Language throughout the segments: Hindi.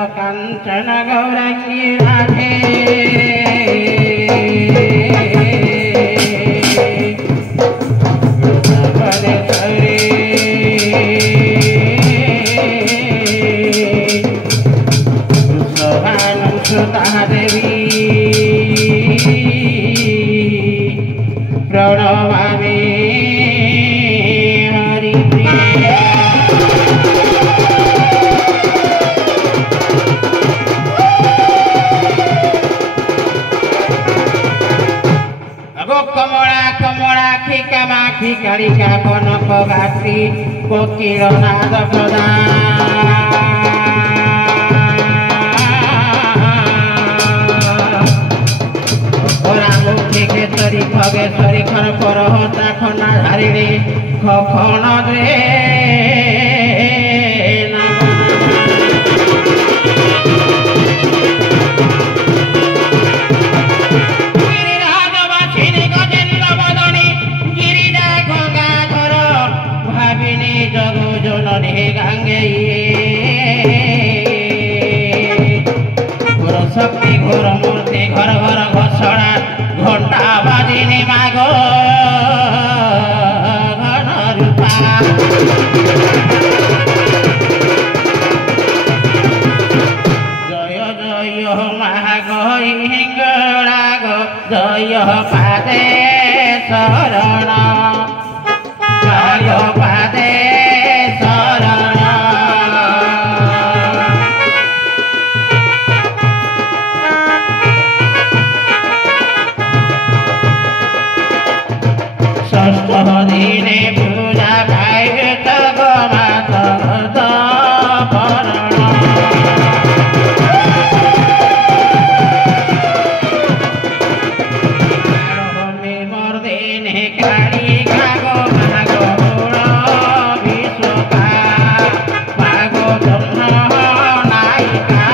कांचन गौरांगी राधे वृषभनेश्वरी वृषभानुसुता देवी प्रणमामि कामाखी कालिका कनक गात्री कोकिल नाद प्रदामुखी केतरी खगेश्वरी खर परहता खना धारिणी खन रे शक्ति घोर मूर्ति घर घर घोषणा घंटा बाजिनी माग घन रूपा जय जय माग हिंगड़ाग जय पादे शरण जय पादे दिने पूजा पाए तब माता परण में मोर दिने काली कागो मागो विश्वका मागो जन्म नायिका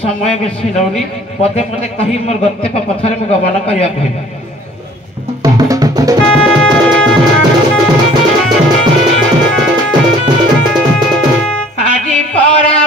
समय बेसी नौनी पदे पदे कही मोर गत्य पथर में गमन करने आज परा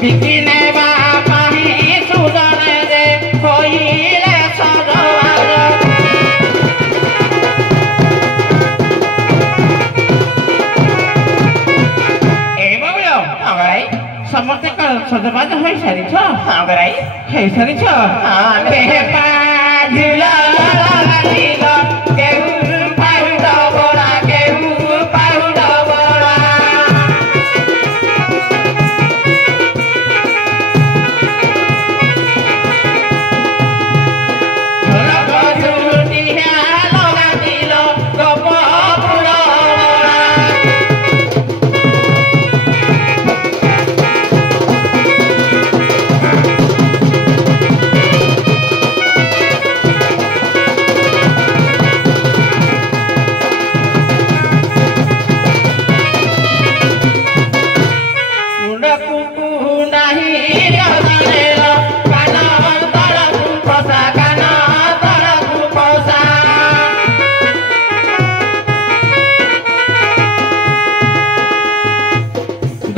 बिकिने बापाही सुदन दे होइले सजवाज ए बाबुलो भाई समस्त का सजवाज होई सारिछ हाँ भाई हे सारिछ हाँ हे पाजिला लागिला केहु पाउडा बड़ा केहु पाउडा बड़ा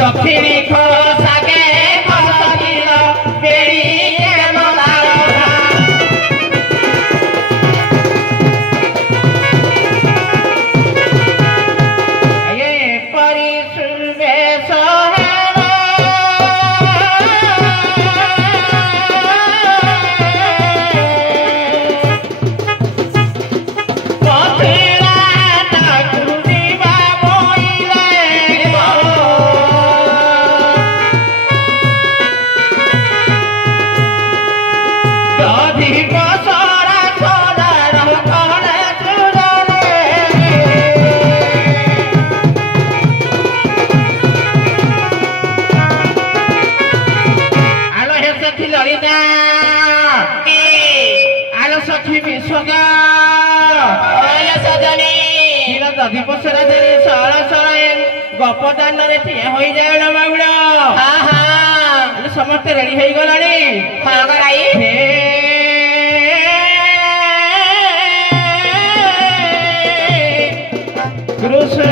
दक्षिणी खोसाके खोसकिलो बेडी केनो लाला ये परिसुबे सोहेरो पथिरा ताकुदिबा बोइले गपदान ठिया हो जाए बाबुड़ हाँ हाँ समस्ते रेडी हो गलानी हाँ भाई कृष्ण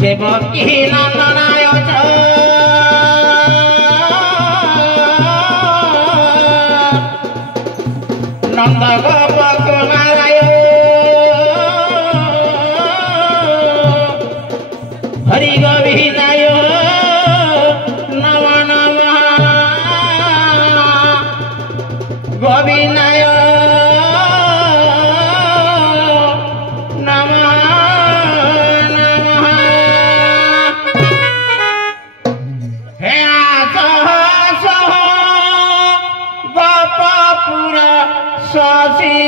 देवकी नंदनाय नंद गोप कुमाराय हरि गोविंदाय नमो नमः गोविंदाय नमः नमः हे आसह सह गोपपुर शशि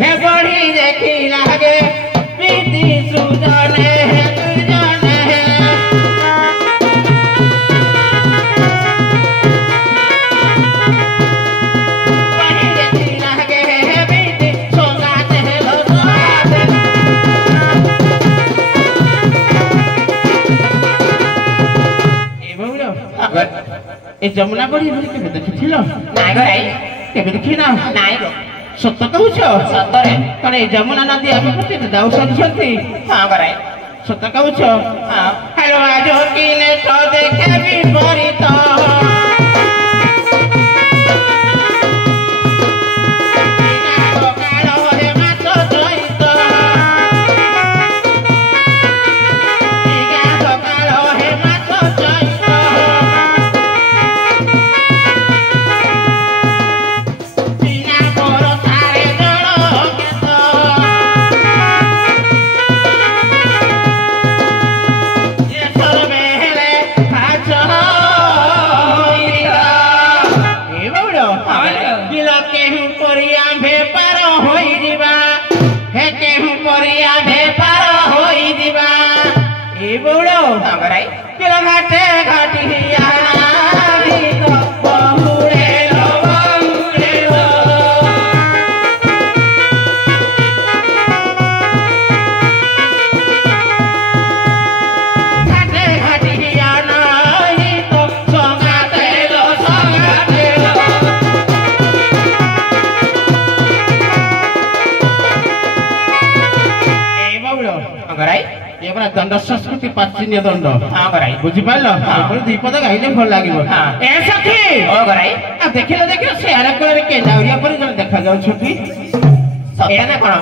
हे बढ़ी देखी लागे प्रीति सुजने बढ़ी देखी लागे प्रीति सोगाते लो सोगाते ए जमुना बड़ी बड़ी केबे देखिथिलो नाइ गो राई केबे देखिना नाइ गो सत्य कहूछ सतरे कने जमुना नदी आबे पते दाउ सदछंती हां गो राई सत्य कहूछ हां हेलो आजो किने तो देखेबी परित घाटे घाटिया बहुड़े लो घाटे घाटिया नहीं तो सोगाते लो ए बहुड़ो गराई ये बड़ा दंड संस्कृति पाश्चिन्य दंड हां गराई बुझी पाइलो अपन दीपद गाइले भल लागिबो ए सखी ओ गराई आ देखिलो से आरा कोरे के दाउरिया पर जण देखा जाउ छथि सत्य ना कोन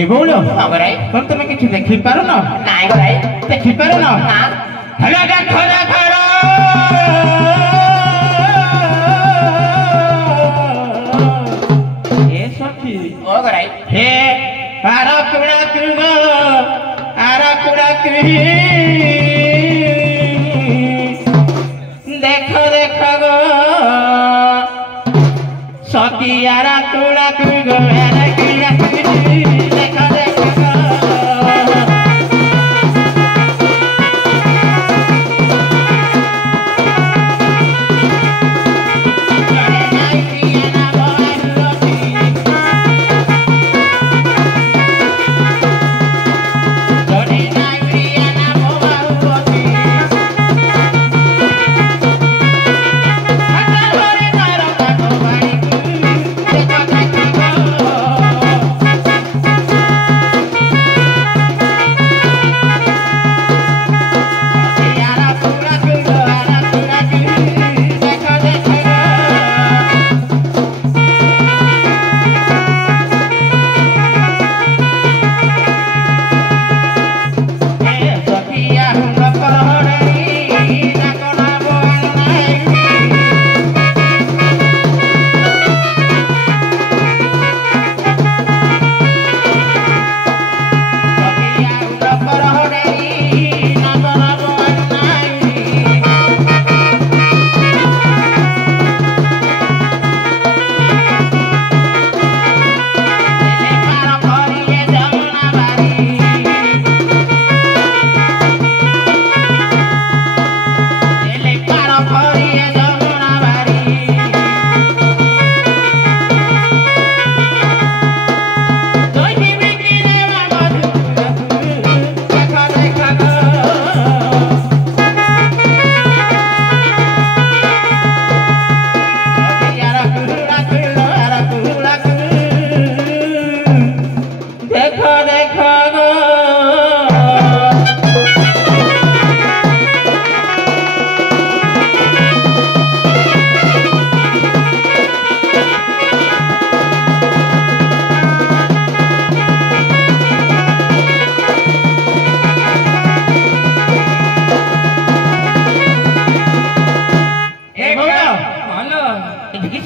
ए बोलो हां गराई पर तुम किछ देखि पारो न नाइ गराई देखि पारो न हां हेलो देखो देखो ए सखी ओ गराई हे आरा कुड़ा कुड़ा देखो देखो गो सखी आरा कुड़ा कुगो आरा कुड़ा देखो देखो गो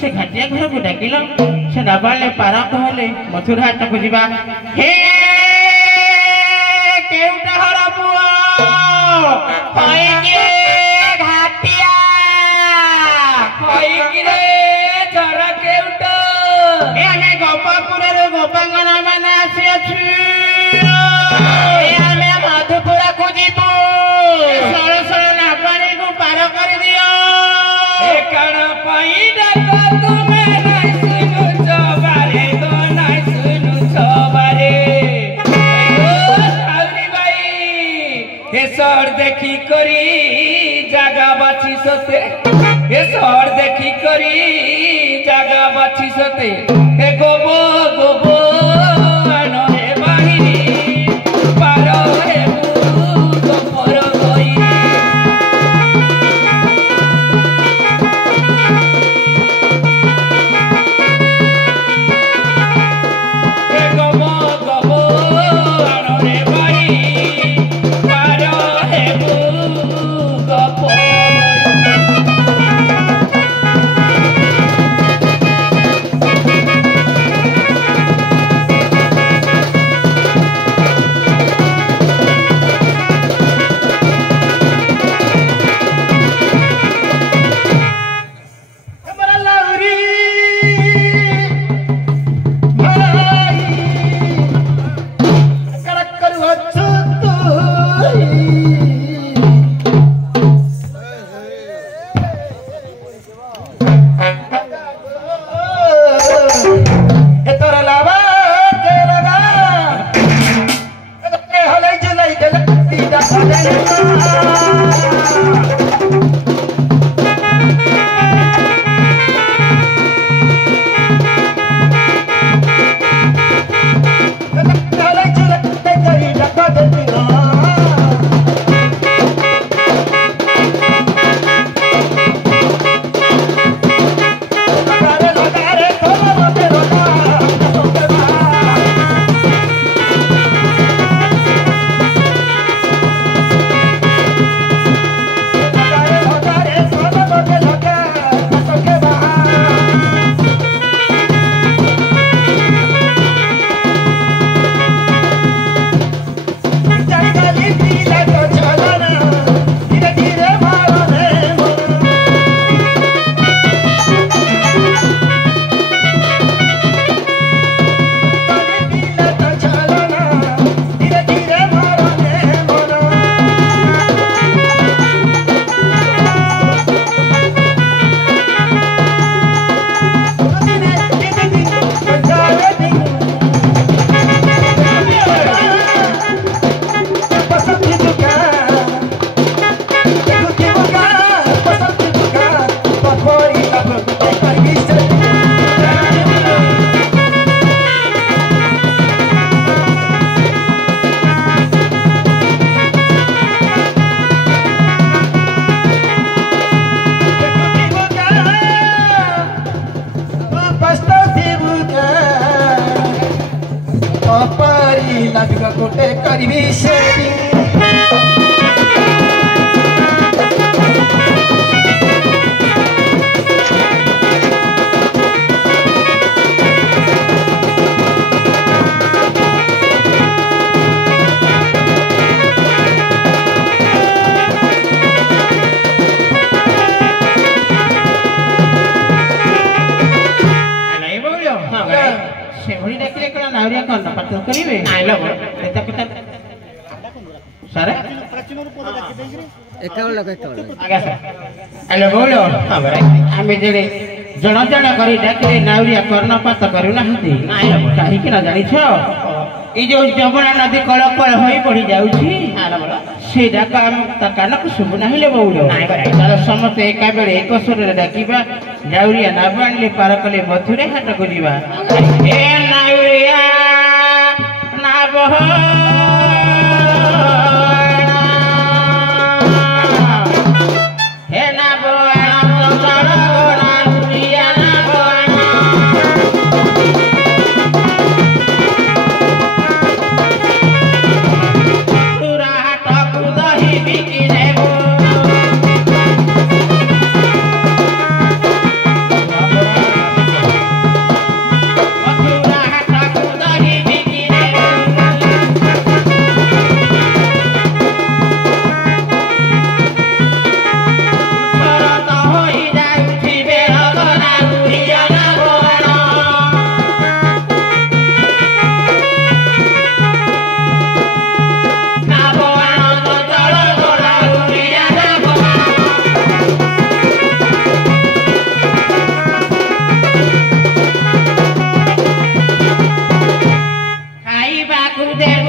से घाटिया घर को डाकिल से नाबाले पारा कहले मथुरा हाट को जीवा हे केउटा हर बुआ होई के घाटिया होई के रे जरा केउटा ए हमें गोपापुर रे ଗୋପାଙ୍ଗନା ମାନେ ଆସିଅଛୁ ଆମେ ମଧୁପୁରକୁ ଯିବୁ ସଳ ସଳ ନାପାଣିକୁ ପାର କରିଦିଅ କାଣ ପାଇଁ ଡାକ ତୁମେ ନାଇଁ ଶୁଣୁଛ ବାରେ ଗୋ ନାଇଁ ଶୁଣୁଛ ବାରେ ସାଉରି ଭାଇ ଏ ସର ଦେଖି କରି জাগা বাছি সতে এ সর দেখি করি জাগা বাছি সতে এ গোব গোব আনরে বাহিনী পার হে গোপর গই এ গোব গোব আনরে বাহিনী পার হে গোপর Kote karibi setting ସେଭଳି ଡାକିଲେ କଣ ନାଉରିଆ କର୍ଣ୍ଣ ପାତ୍ର କରିବେ ଆଇଲ ସାରେ ଆଇଲ ବୋଲ ଆମେ ଯେଡ଼େ ଜଣ ଜଣ କରି ଡାକିଲେ ନାଉରିଆ କର୍ଣ୍ଣପାତ କରୁନାହାନ୍ତି କାହିଁକି ନା ଜାଣିଛ ଏଇ ଯୋଉ ଯମୁନା ନଦୀ କଳ କଳ ହୋଇ ବଢି ଯାଉଛି ସେ ଡାକ ତା କାନକୁ ଶୁଭୁ ନାହିଁ ଲୋ ବଉଳ ତାର ସମସ୍ତେ ଏକା ବେଳେ ଏକ ସ୍ୱରରେ ଡାକିବା ନାଉରିଆ ନାବ ଆଣିଲେ ପାର କଲେ ମଥୁରେ ହାଟକୁ ଯିବା ଏ ନାଉରିଆ ନାବ हे नाव ଚାକିରି ଦେ